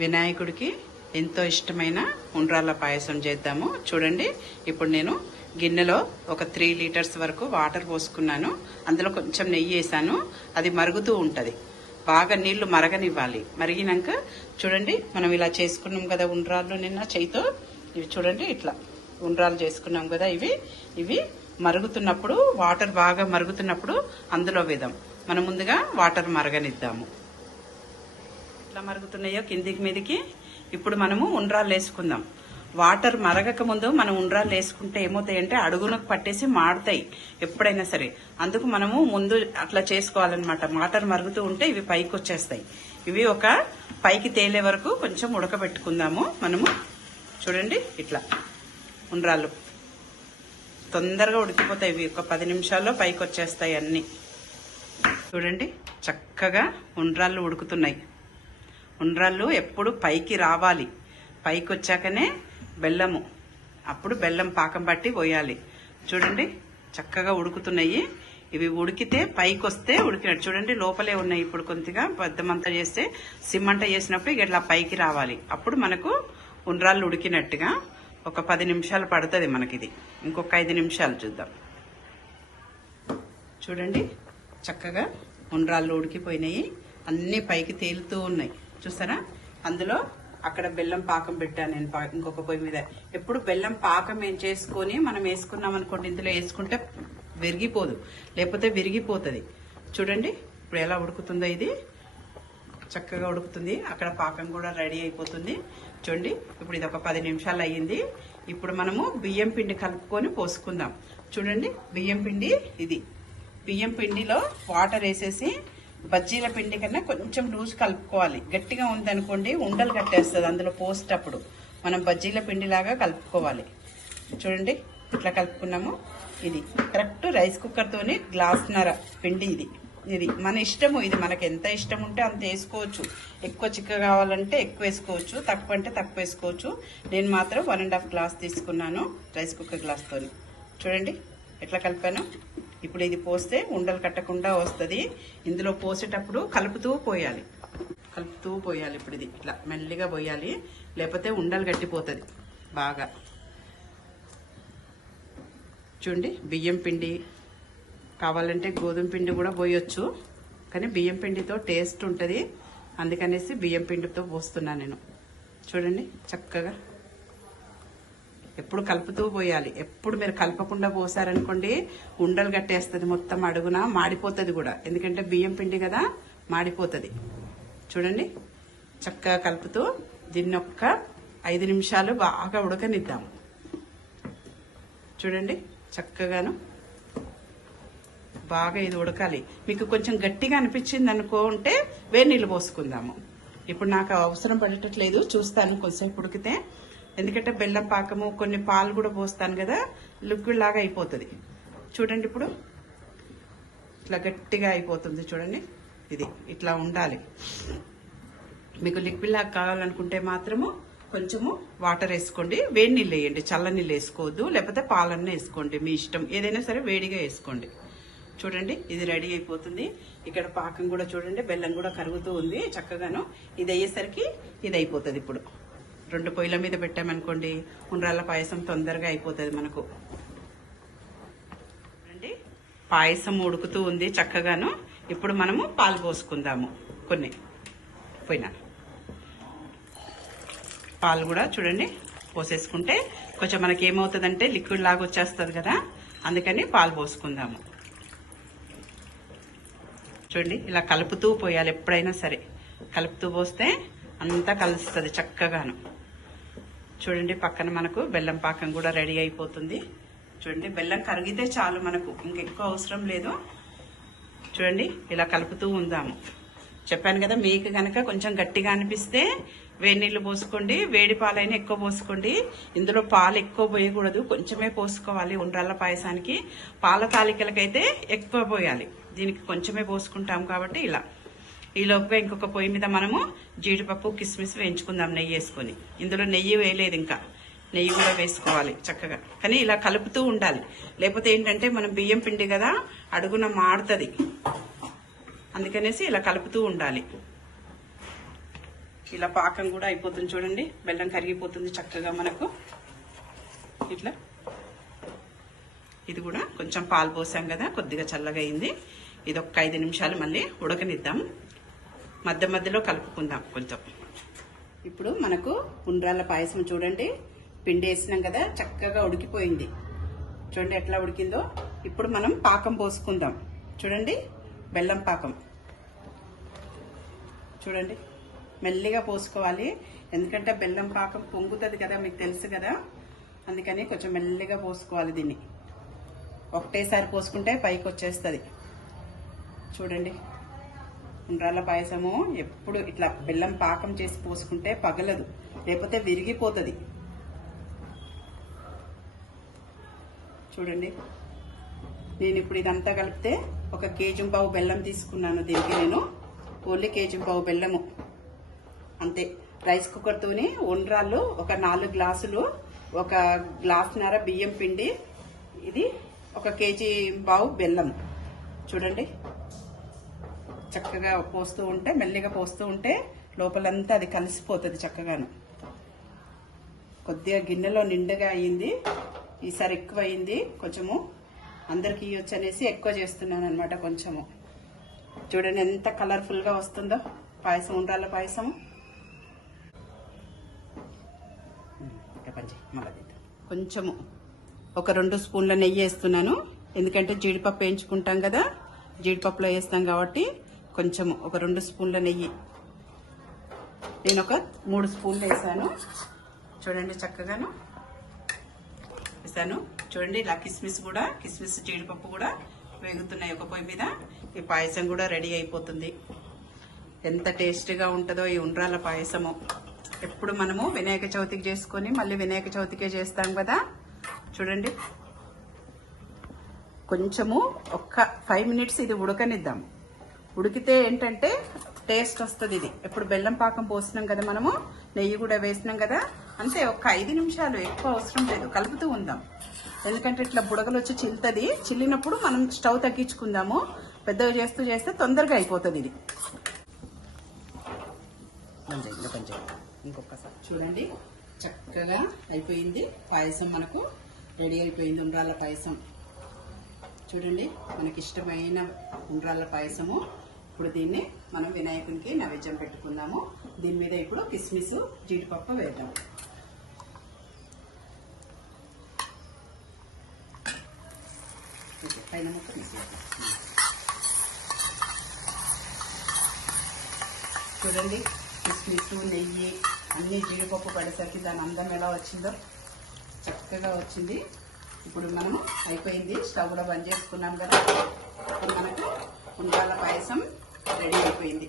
వినాయకుడికి ఎంతో ఇష్టమైన ఉండ్రాళ్ళ పాయసం చేద్దాము. చూడండి ఇప్పుడు నేను గిన్నెలో ఒక త్రీ లీటర్స్ వరకు వాటర్ పోసుకున్నాను. అందులో కొంచెం నెయ్యి వేసాను. అది మరుగుతూ ఉంటుంది. బాగా నీళ్ళు మరగనివ్వాలి. మరిగినాక చూడండి మనం ఇలా చేసుకున్నాం కదా ఉండ్రాళ్ళు నిన్న చేయితో. ఇవి చూడండి ఇట్లా ఉండ్రాలు చేసుకున్నాం కదా ఇవి. ఇవి మరుగుతున్నప్పుడు వాటర్ బాగా మరుగుతున్నప్పుడు అందులో వేద్దాం. మనం ముందుగా వాటర్ మరగనిద్దాము. ఎట్లా మరుగుతున్నాయో కిందికి మీదికి ఇప్పుడు మనము ఉండ్రాలు వేసుకుందాం. వాటర్ మరగక ముందు మనం ఉండ్రాలు వేసుకుంటే ఏమవుతాయంటే అడుగునకు పట్టేసి మాడతాయి ఎప్పుడైనా సరే. అందుకు మనము ముందు అట్లా చేసుకోవాలన్నమాట. వాటర్ మరుగుతూ ఉంటే ఇవి పైకి వచ్చేస్తాయి. ఇవి ఒక పైకి తేలే వరకు కొంచెం ఉడకబెట్టుకుందాము మనము. చూడండి ఇట్లా ఉండ్రాలు తొందరగా ఉడికిపోతాయి. ఇవి ఒక పది నిమిషాల్లో పైకి వచ్చేస్తాయి అన్నీ. చూడండి చక్కగా ఉండ్రాళ్ళు ఉడుకుతున్నాయి. ఉండ్రాళ్ళు ఎప్పుడు పైకి రావాలి. పైకి వచ్చాకనే బెల్లము. అప్పుడు బెల్లం పాకం పట్టి పోయాలి. చూడండి చక్కగా ఉడుకుతున్నాయి. ఇవి ఉడికితే పైకి వస్తే ఉడికినట్టు. చూడండి లోపలే ఉన్నాయి ఇప్పుడు కొద్దిగా. పెద్దమంతా చేస్తే సిమ్మంట చేసినప్పుడు ఇక ఇట్లా పైకి రావాలి. అప్పుడు మనకు ఉండ్రాళ్ళు ఉడికినట్టుగా ఒక పది నిమిషాలు పడుతుంది మనకిది. ఇంకొక ఐదు నిమిషాలు చూద్దాం. చూడండి చక్కగా ఉండ్రాళ్ళు ఉడికిపోయినాయి. అన్నీ పైకి తేలుతూ ఉన్నాయి. చూసారా? అందులో అక్కడ బెల్లం పాకం పెట్టాను నేను పా- ఇంకొక పొయ్యి మీద. ఎప్పుడు బెల్లం పాకం ఏం చేసుకొని మనం వేసుకున్నాం అనుకోండి ఇందులో వేసుకుంటే విరిగిపోదు. లేకపోతే విరిగిపోతుంది. చూడండి ఇప్పుడు ఎలా ఉడుకుతుందో ఇది. చక్కగా ఉడుకుతుంది. అక్కడ పాకం కూడా రెడీ అయిపోతుంది. చూడండి ఇప్పుడు ఇది ఒక పది నిమిషాలు అయ్యింది. ఇప్పుడు మనము బియ్యం పిండి కలుపుకొని పోసుకుందాం. చూడండి బియ్యం పిండి ఇది. బియ్యం పిండిలో వాటర్ వేసేసి బజ్జీల పిండి కన్నా కొంచెం లూజ్ కలుపుకోవాలి. గట్టిగా ఉందనుకోండి ఉండలు కట్టేస్తుంది అందులో పోసేటప్పుడు మనం బజ్జీల పిండిలాగా కలుపుకోవాలి. చూడండి ఇట్లా కలుపుకున్నాము. ఇది కరెక్ట్ రైస్ కుక్కర్తోనే గ్లాస్నర పిండి ఇది. ఇది మన ఇష్టము ఇది మనకు ఎంత ఇష్టం ఉంటే అంత వేసుకోవచ్చు. ఎక్కువ చిక్క కావాలంటే ఎక్కువ వేసుకోవచ్చు తక్కువ అంటే తక్కువ వేసుకోవచ్చు. నేను మాత్రం వన్ అండ్ హాఫ్ గ్లాస్ తీసుకున్నాను రైస్ కుక్కర్ గ్లాస్తోని చూడండి ఎట్లా కలిపాను? ఇప్పుడు ఇది పోస్తే ఉండలు కట్టకుండా వస్తుంది. ఇందులో పోసేటప్పుడు కలుపుతూ పోయాలి. కలుపుతూ పోయాలి ఇప్పుడు ఇది. ఇట్లా మెల్లిగా పోయాలి. లేకపోతే ఉండలు గట్టిపోతుంది బాగా. చూడండి బియ్యం పిండి కావాలంటే గోధుమ పిండి కూడా పోయొచ్చు. కానీ బియ్యం పిండితో టేస్ట్ ఉంటుంది. అందుకనేసి బియ్యం పిండితో పోస్తున్నాను నేను. చూడండి చక్కగా. ఎప్పుడు కలుపుతూ పోయాలి. ఎప్పుడు మీరు కలపకుండా పోసారనుకోండి ఉండలు కట్టేస్తుంది మొత్తం అడుగున మాడిపోతుంది కూడా. ఎందుకంటే బియ్యం పిండి కదా మాడిపోతుంది. చూడండి చక్కగా కలుపుతూ దీన్ని ఒక్క ఐదు నిమిషాలు బాగా ఉడకనిద్దాము చూడండి చక్కగాను బాగా ఇది ఉడకాలి. మీకు కొంచెం గట్టిగా అనిపించింది అనుకో ఉంటే వేడి నీళ్ళు పోసుకుందాము. ఇప్పుడు నాకు అవసరం పడేటట్లేదు చూస్తాను కొంచెంసేపు ఉడికితే. ఎందుకంటే బెల్లం పాకము కొన్ని పాలు కూడా పోస్తాను కదా లిక్విడ్ లాగా అయిపోతుంది. చూడండి ఇప్పుడు. ఇట్లా గట్టిగా అయిపోతుంది చూడండి. ఇది ఇట్లా ఉండాలి. మీకు లిక్విడ్ లాగా కావాలనుకుంటే మాత్రము కొంచెము వాటర్ వేసుకోండి. వేడి నీళ్ళు వేయండి. చల్ల నీళ్ళు వేసుకోవద్దు. లేకపోతే పాలన్న వేసుకోండి. మీ ఇష్టం. ఏదైనా సరే వేడిగా వేసుకోండి. చూడండి. ఇది రెడీ అయిపోతుంది. ఇక్కడ పాకం కూడా చూడండి. బెల్లం కూడా కరుగుతూ ఉంది చక్కగాను. ఇది అయ్యేసరికి ఇది అయిపోతుంది ఇప్పుడు. రెండు పొయ్యిల మీద పెట్టామనుకోండి ఉండ్రాళ్ళ పాయసం తొందరగా అయిపోతుంది మనకు. అండి పాయసం ఉడుకుతూ ఉంది చక్కగాను. ఇప్పుడు మనము పాలు పోసుకుందాము. కొన్ని పోయినా. పాలు కూడా చూడండి పోసేసుకుంటే కొంచెం మనకి ఏమవుతుందంటే లిక్విడ్ లాగా వచ్చేస్తుంది కదా అందుకని పాలు పోసుకుందాము. చూడండి ఇలా కలుపుతూ పోయాలి ఎప్పుడైనా సరే. కలుపుతూ పోస్తే అంతా కలుస్తుంది చక్కగాను. చూడండి పక్కన మనకు బెల్లం పాకం కూడా రెడీ అయిపోతుంది. చూడండి బెల్లం కరిగితే చాలు మనకు ఇంకెక్కువ అవసరం లేదు. చూడండి ఇలా కలుపుతూ ఉందాము. చెప్పాను కదా మీకు కనుక కొంచెం గట్టిగా అనిపిస్తే వేడి నీళ్ళు పోసుకోండి వేడి పాలైనా ఎక్కువ పోసుకోండి. ఇందులో పాలు ఎక్కువ పోయకూడదు కొంచెమే పోసుకోవాలి ఉండ్రాళ్ళ పాయసానికి. పాల తాలికలకైతే ఎక్కువ పోయాలి. దీనికి కొంచెమే పోసుకుంటాం కాబట్టి ఇలా. ఈ లోపుగా ఇంకొక పొయ్యి మీద మనము జీడిపప్పు కిస్మిస్ వేయించుకుందాం నెయ్యి వేసుకొని. ఇందులో నెయ్యి వేయలేదు ఇంకా. నెయ్యి కూడా వేసుకోవాలి చక్కగా. కానీ ఇలా కలుపుతూ ఉండాలి. లేకపోతే ఏంటంటే మనం బియ్యం పిండి కదా అడుగున మాడుతుంది అందుకనేసి ఇలా కలుపుతూ ఉండాలి. ఇలా పాకం కూడా అయిపోతుంది చూడండి. బెల్లం కరిగిపోతుంది చక్కగా మనకు. ఇట్లా. ఇది కూడా కొంచెం పాలు పోసాం కదా కొద్దిగా చల్లగా అయింది. ఇది ఒక ఐదు నిమిషాలు మళ్ళీ ఉడకనిద్దాం. మధ్య మధ్యలో కలుపుకుందాం కొంచెం. ఇప్పుడు మనకు ఉండ్రాళ్ళ పాయసం చూడండి. పిండి వేసినాం కదా చక్కగా ఉడికిపోయింది. చూడండి ఎట్లా ఉడికిందో. ఇప్పుడు మనం పాకం పోసుకుందాం. చూడండి బెల్లం పాకం. చూడండి మెల్లిగా పోసుకోవాలి. ఎందుకంటే బెల్లం పాకం పొంగుతుంది కదా మీకు తెలుసు కదా. అందుకని కొంచెం మెల్లిగా పోసుకోవాలి దీన్ని. ఒకటేసారి పోసుకుంటే పైకి వచ్చేస్తుంది. చూడండి. ఉండ్రాళ్ళ పాయసము ఎప్పుడు ఇట్లా బెల్లం పాకం చేసి పోసుకుంటే పగలదు. లేకపోతే విరిగిపోతుంది. చూడండి. నేను ఇప్పుడు ఇదంతా కలిపితే ఒక కేజీ పావు బెల్లం తీసుకున్నాను దీనికి నేను. ఓన్లీ కేజీ పావు బెల్లము. అంతే. రైస్ కుక్కర్తోని ఉండ్రాళ్ళు ఒక నాలుగు గ్లాసులు ఒక గ్లాసున్నర బియ్యం పిండి ఇది ఒక కేజీ బావు బెల్లం చూడండి. చక్కగా పోస్తూ ఉంటే మెల్లిగా పోస్తూ ఉంటే లోపలంతా అది కలిసిపోతుంది చక్కగాను. కొద్దిగా గిన్నెలో నిండుగా అయ్యింది ఈసారి ఎక్కువ అయింది కొంచెము. అందరికి ఇవ్వచ్చు అనేసి ఎక్కువ చేస్తున్నాను అనమాట కొంచెము. చూడండి ఎంత కలర్ఫుల్గా వస్తుందో. పాయసం ఉండాల తీద్దాం. కొంచెము. ఒక రెండు స్పూన్ల నెయ్యి వేస్తున్నాను. ఎందుకంటే జీడిపప్పు వేయించుకుంటాం కదా. జీడిపప్పులో వేస్తాం కాబట్టి కొంచెము ఒక రెండు స్పూన్ల నెయ్యి. నేను ఒక మూడు స్పూన్లు వేసాను. చూడండి చక్కగాను. వేసాను. చూడండి ఇలా కిస్మిస్ కూడా కిస్మిస్ జీడిపప్పు కూడా వేగుతున్నాయి ఒక పొయ్యి మీద. ఈ పాయసం కూడా రెడీ అయిపోతుంది. ఎంత టేస్టీగా ఉంటుందో ఈ ఉండ్రాల పాయసము. ఎప్పుడు మనము వినాయక చవితికి చేసుకొని మళ్ళీ వినాయక చవితికే చేస్తాం కదా. చూడండి. కొంచెము ఒక్క ఫైవ్ మినిట్స్ ఇది ఉడకనిద్దాం. ఉడికితే ఏంటంటే టేస్ట్ వస్తుంది ఇది. ఇప్పుడు బెల్లం పాకం పోసినాం కదా మనము నెయ్యి కూడా వేసినాం కదా అంతే ఒక ఐదు నిమిషాలు ఎక్కువ అవసరం లేదు కలుపుతూ ఉందాం. ఎందుకంటే ఇట్లా బుడగలు వచ్చి చిల్లుతుంది. చిల్లినప్పుడు మనం స్టవ్ తగ్గించుకుందాము. పెద్దగా చేస్తూ చేస్తే తొందరగా అయిపోతుంది ఇది. ఇంకొకసారి చూడండి. చక్కగా అయిపోయింది. పాయసం మనకు రెడీ అయిపోయింది ఉండ్రాళ్ళ పాయసం. చూడండి మనకి ఇష్టమైన ఉండ్రాళ్ళ పాయసము. ఇప్పుడు దీన్ని మనం వినాయకునికి నైవేద్యం పెట్టుకుందాము. దీని మీద ఇప్పుడు కిస్మిస్ జీడిపప్పు వేద్దాం. ఓకే, పైన ముక్క తీసేద్దాం. చూడండి కిస్మిస్ నెయ్యి అన్ని జీడిపప్పు పడేసరికి దాని అందం ఎలా వచ్చిందో చక్కగా వచ్చింది. ఇప్పుడు మనము అయిపోయింది. స్టవ్ కూడా బంద్ చేసుకున్నాం కదా. మనకు ఉండాల పాయసం. రెడీ అయిపోయింది